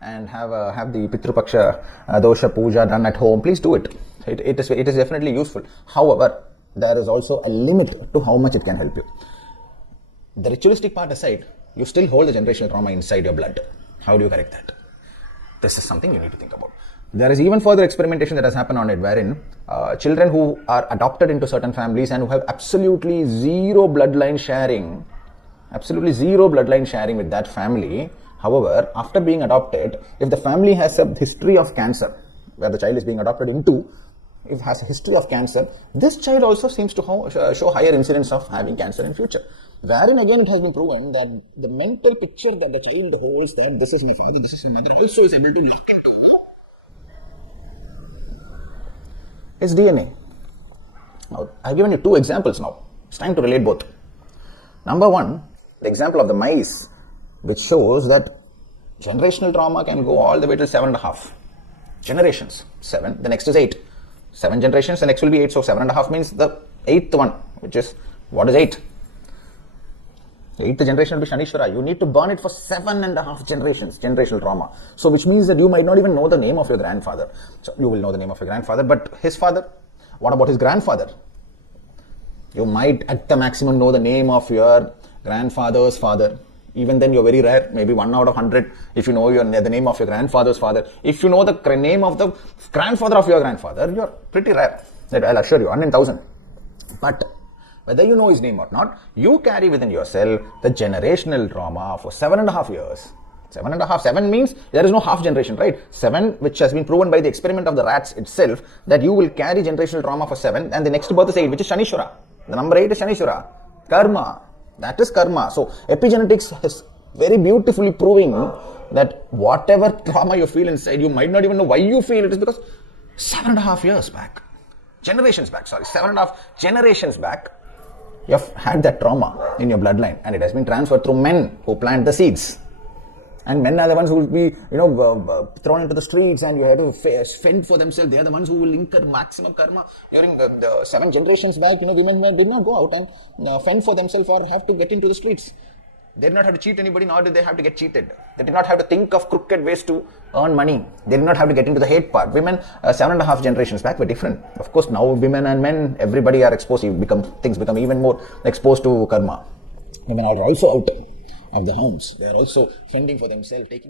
and have the Pitru Paksha dosha puja done at home, please do it. It is definitely useful. However, there is also a limit to how much it can help you. The ritualistic part aside, you still hold the generational trauma inside your blood. How do you correct that? This is something you need to think about. There is even further experimentation that has happened on it, wherein children who are adopted into certain families and who have absolutely zero bloodline sharing with that family. However, after being adopted, if the family has a history of cancer, where the child is being adopted into, if it has a history of cancer, this child also seems to show higher incidence of having cancer in future. Wherein again it has been proven that the mental picture that the child holds, that this is my father, this is my mother, also is able to lock it. It's DNA. Now, I've given you two examples now. It's time to relate both. Number one, the example of the mice, which shows that generational trauma can go all the way to 7.5 generations. 7, the next is 8. 7 generations, the next will be 8. So 7.5 means the 8th one, which is, what is 8? The 8th generation will be Shanishwara. You need to burn it for 7.5 generations, generational trauma. So which means that you might not even know the name of your grandfather. So you will know the name of your grandfather, but his father, what about his grandfather? You might at the maximum know the name of your grandfather's father. Even then you're very rare, maybe 1 out of 100 if you know the name of your grandfather's father. If you know the name of the grandfather of your grandfather, you're pretty rare. I'll assure you, 1 in 1,000. But whether you know his name or not, you carry within yourself the generational trauma for 7.5 years. 7.5, 7 means there is no half generation, right? 7, which has been proven by the experiment of the rats itself, that you will carry generational trauma for 7, and the next birth is 8, which is Shanishwara. The number 8 is Shanishwara. Karma. That is karma. So epigenetics is very beautifully proving that whatever trauma you feel inside, you might not even know why you feel it is because 7.5 years back, 7.5 generations back, you have had that trauma in your bloodline, and it has been transferred through men who plant the seeds. And men are the ones who will be, thrown into the streets, and you have to fend for themselves. They are the ones who will incur maximum karma. During the 7 generations back, women did not go out and fend for themselves or have to get into the streets. They did not have to cheat anybody, nor did they have to get cheated. They did not have to think of crooked ways to earn money. They did not have to get into the hate part. Women, 7.5 generations back, were different. Of course, now women and men, everybody are exposed. Things become even more exposed to karma. Women are also out of the homes. They are also fending for themselves, taking